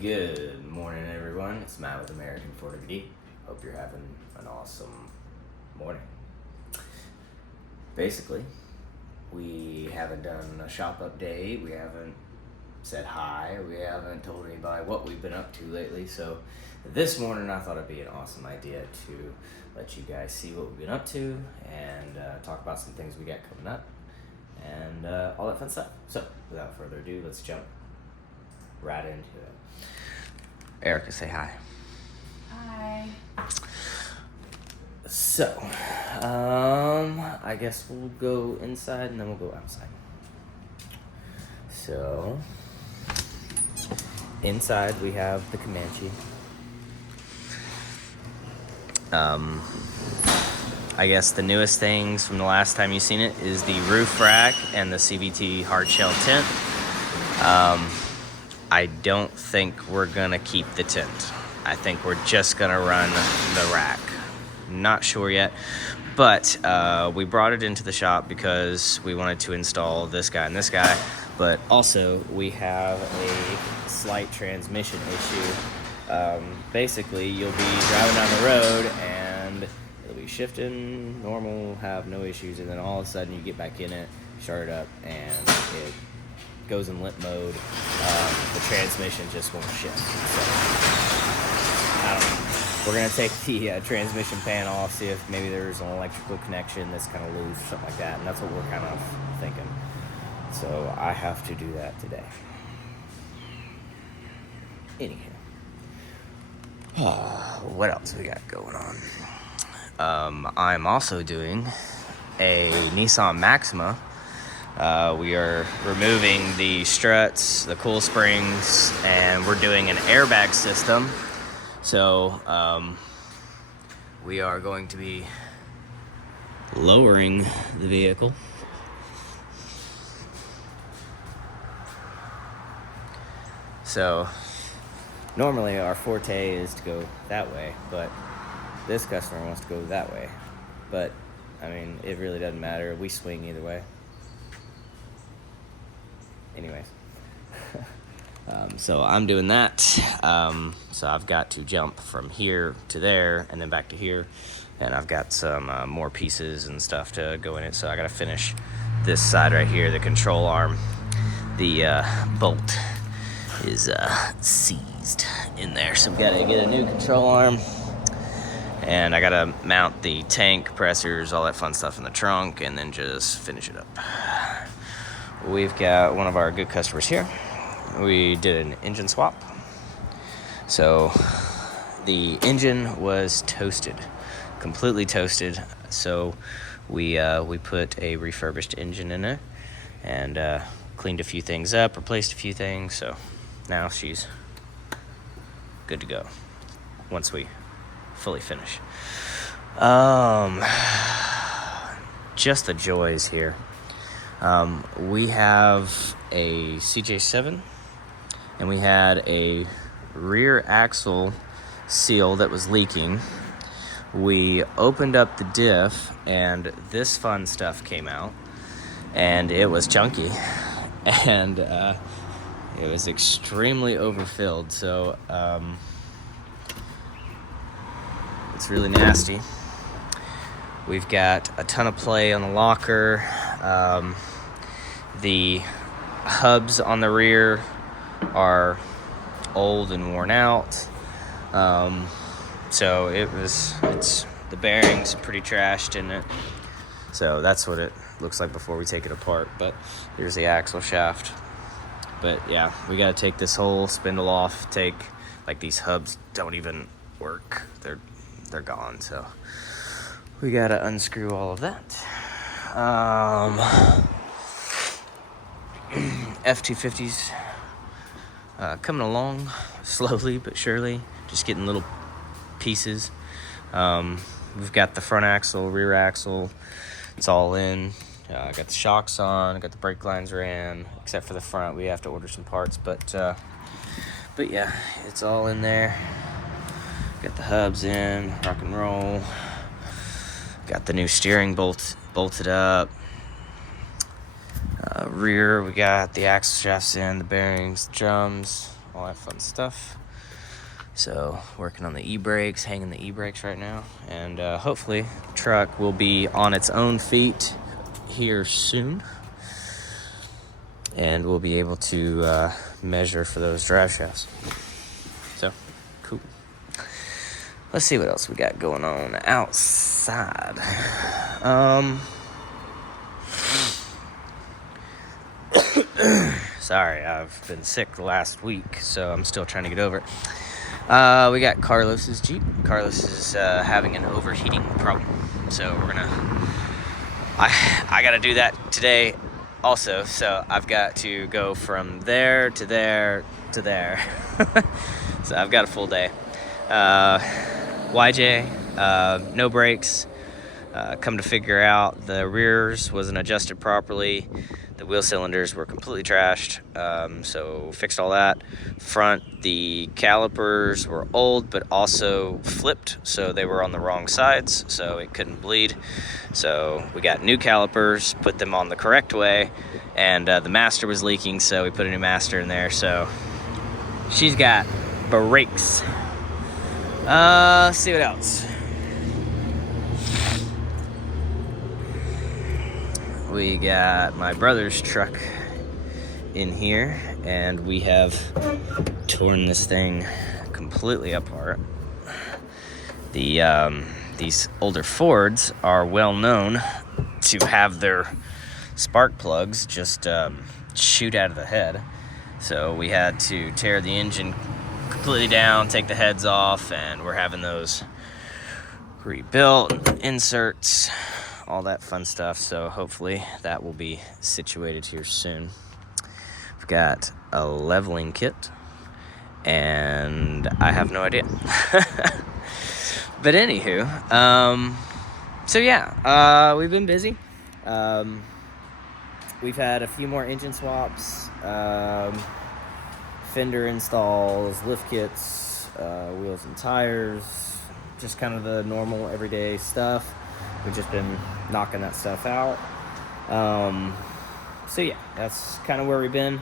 Good morning, everyone. It's Matt with American 4WD. Hope you're having an awesome morning. Basically, we haven't done a shop update. We haven't said hi. We haven't told anybody what we've been up to lately. So this morning, I thought it'd be an awesome idea to let you guys see what we've been up to and talk about some things we got coming up and all that fun stuff. So without further ado, let's jump right into it. Erica, say hi. Hi. So, I guess we'll go inside and then we'll go outside. So, inside we have the Comanche. I guess the newest things from the last time you've seen it is the roof rack and the CVT hard shell tent. I don't think we're gonna keep the tent. I think we're just gonna run the rack. Not sure yet, but we brought it into the shop because we wanted to install this guy and this guy, but also we have a slight transmission issue. Basically, you'll be driving down the road and it'll be shifting normal, have no issues, and then all of a sudden you get back in it, start it up, and it goes in limp mode. The transmission just won't shift. So, I don't know. We're gonna take the transmission pan off, see if maybe there's an electrical connection that's kind of loose, something like that, and that's what we're kind of thinking. So I have to do that today. Anyhow, what else we got going on? I'm also doing a Nissan Maxima. We are removing the struts, the cool springs, and we're doing an airbag system. So we are going to be lowering the vehicle. So normally our forte is to go that way, but this customer wants to go that way. But I mean, it really doesn't matter. We swing either way. Anyways, so I'm doing that. So I've got to jump from here to there and then back to here, and I've got some more pieces and stuff to go in it. So I gotta finish this side right here, the control arm. The bolt is seized in there, so we gotta get a new control arm. And I gotta mount the tank, compressors, all that fun stuff in the trunk, and then just finish it up. We've got one of our good customers here. We did an engine swap. So the engine was toasted, completely toasted. So we put a refurbished engine in there and cleaned a few things up, replaced a few things. So now she's good to go once we fully finish. Just the joys here. We have a CJ7, and we had a rear axle seal that was leaking. We opened up the diff, and this fun stuff came out, and it was chunky, and it was extremely overfilled, so it's really nasty. We've got a ton of play on the locker. The hubs on the rear are old and worn out. So it's the bearings are pretty trashed in it. So that's what it looks like before we take it apart. But here's the axle shaft. But yeah, we gotta take this whole spindle off. Like these hubs don't even work. They're gone. So we gotta unscrew all of that. F-250s coming along slowly but surely, just getting little pieces. We've got the front axle, rear axle, it's all in. Got the shocks on, got the brake lines ran, except for the front. We have to order some parts, but yeah, it's all in there. Got the hubs in, rock and roll. Got the new steering bolted up. Rear, we got the axle shafts in, the bearings, the drums, all that fun stuff. So working on the e-brakes, hanging the e-brakes right now, and hopefully truck will be on its own feet here soon, and we'll be able to measure for those drive shafts. So cool. Let's see what else we got going on outside. Sorry, I've been sick the last week, so I'm still trying to get over it. We got Carlos's Jeep. Carlos is having an overheating problem, so we're gonna. I gotta do that today, also. So I've got to go from there to there to there. So I've got a full day. YJ, no brakes. Come to figure out the rears wasn't adjusted properly. The wheel cylinders were completely trashed, so fixed all that. Front, the calipers were old but also flipped, so they were on the wrong sides, so it couldn't bleed. So we got new calipers, put them on the correct way, and the master was leaking, so we put a new master in there. So she's got brakes. Let's see what else. We got my brother's truck in here, and we have torn this thing completely apart. These older Fords are well known to have their spark plugs just shoot out of the head. So we had to tear the engine completely down, take the heads off, and we're having those rebuilt, inserts, all that fun stuff. So hopefully that will be situated here soon. We've got a leveling kit, and I have no idea. But anywho, so yeah, we've been busy. We've had a few more engine swaps, fender installs, lift kits, wheels and tires, just kind of the normal everyday stuff. We've just been knocking that stuff out. So yeah, that's kind of where we've been.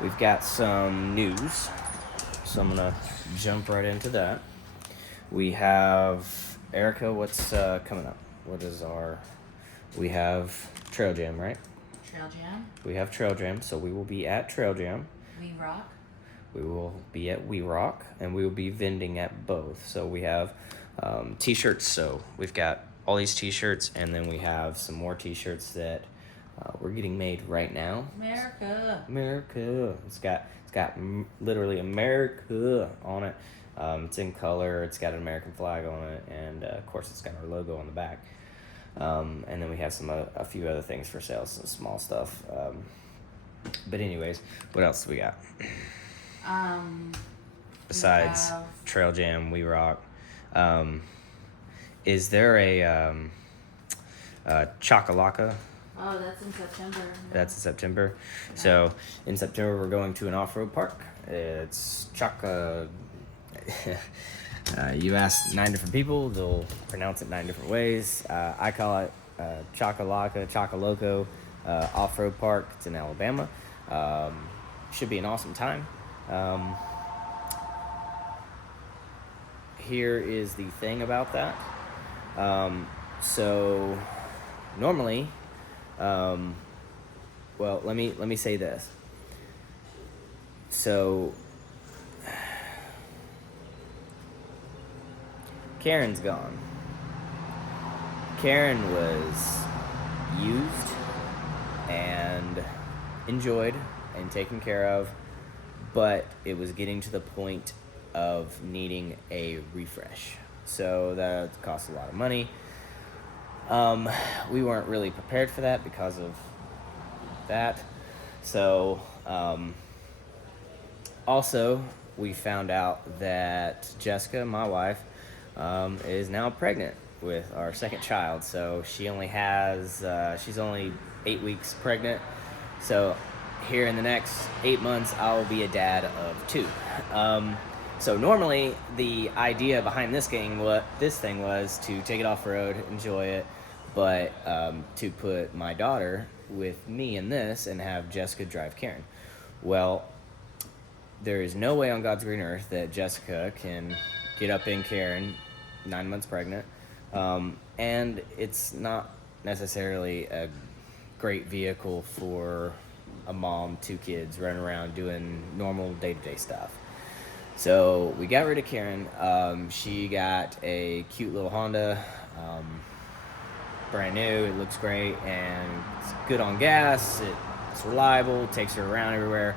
We've got some news, so I'm gonna jump right into that. We have Erica. What's coming up? We have Trail Jam, right? Trail Jam. We have Trail Jam, so we will be at Trail Jam. We rock. We will be at We Rock, and we will be vending at both. So we have t-shirts. So we've got all these t-shirts, and then we have some more t-shirts that we're getting made right now. America. It's got literally America on it. It's in color. It's got an American flag on it, and of course it's got our logo on the back. And then we have a few other things for sale, some small stuff. But anyways, what else do we got? Besides Trail Jam, We Rock, is there a Chakalaka? Oh, that's in September. That's in September. Yeah. So in September we're going to an off-road park. It's Chaka. You ask 9 different people, they'll pronounce it 9 different ways. I call it Chakalaka, Chacaloco off-road park. It's in Alabama. Should be an awesome time. Here is the thing about that. So normally, well, let me say this. So Karen's gone. Karen was used and enjoyed and taken care of, but it was getting to the point of needing a refresh. So that cost a lot of money. We weren't really prepared for that because of that. So also we found out that Jessica, my wife, is now pregnant with our second child. So she only has she's only 8 weeks pregnant. So here in the next 8 months I will be a dad of 2. So normally the idea behind this thing was to take it off road, enjoy it, but to put my daughter with me in this and have Jessica drive Karen. Well, there is no way on God's green earth that Jessica can get up in Karen, 9 months pregnant, and it's not necessarily a great vehicle for a mom, 2 kids, running around doing normal day-to-day stuff. So we got rid of Karen. She got a cute little Honda, brand new. It looks great and it's good on gas. It's reliable, takes her around everywhere.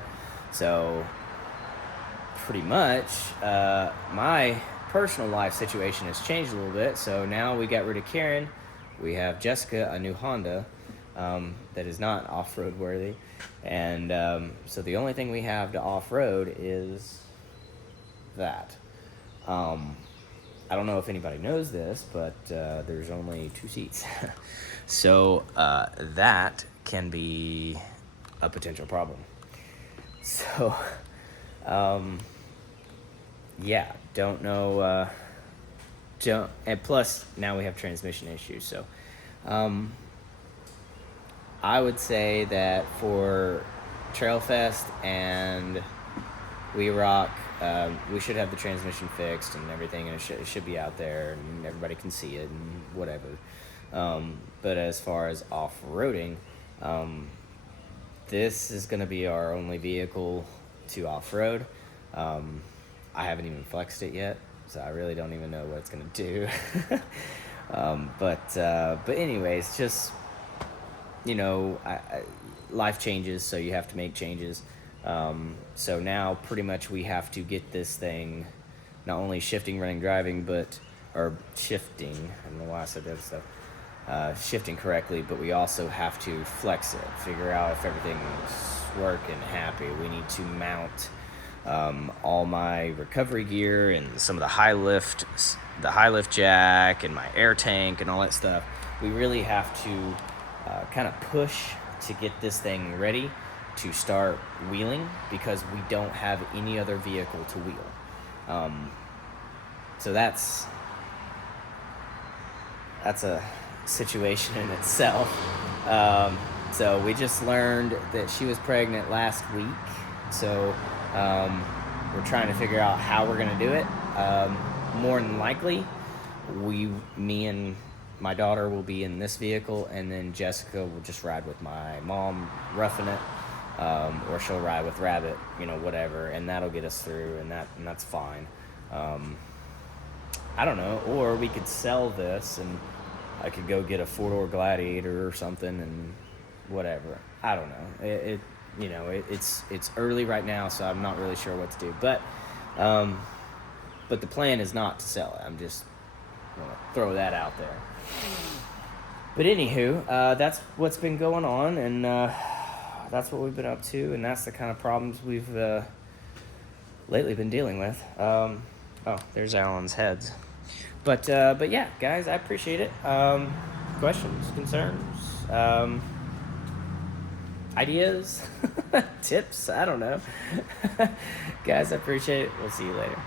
So pretty much my personal life situation has changed a little bit. So now we got rid of Karen. We have Jessica, a new Honda that is not off-road worthy. And so the only thing we have to off-road is that. I don't know if anybody knows this, but there's only 2 seats. So that can be a potential problem. So, yeah, don't know. And plus, now we have transmission issues. So, I would say that for Trail Fest and We Rock, we should have the transmission fixed and everything, and it should be out there, and everybody can see it and whatever. But as far as off-roading, this is going to be our only vehicle to off-road. I haven't even flexed it yet, so I really don't even know what it's going to do. But anyways, just, you know, life changes, so you have to make changes. So now pretty much we have to get this thing not only shifting, running, driving, or shifting, I don't know why I said that stuff, shifting correctly, but we also have to flex it, figure out if everything's working happy. We need to mount all my recovery gear and some of the high lift jack and my air tank and all that stuff. We really have to kind of push to get this thing ready to start wheeling, because we don't have any other vehicle to wheel. So that's a situation in itself. So we just learnme that she was pregnant last week. So we're trying to figure out how we're going to do it. More than likely, me and my daughter will be in this vehicle, and then Jessica will just ride with my mom, roughing it. Or she'll ride with Rabbit, you know, whatever, and that'll get us through, and that's fine. I don't know, or we could sell this, and I could go get a 4-door Gladiator or something, and whatever. I don't know. It's early right now, so I'm not really sure what to do. But the plan is not to sell it. I'm just gonna throw that out there. But anywho, that's what's been going on, and that's what we've been up to, and that's the kind of problems we've lately been dealing with. There's Alan's heads. But yeah, guys, I appreciate it. Questions, concerns, ideas, tips, I don't know. Guys, I appreciate it. We'll see you later.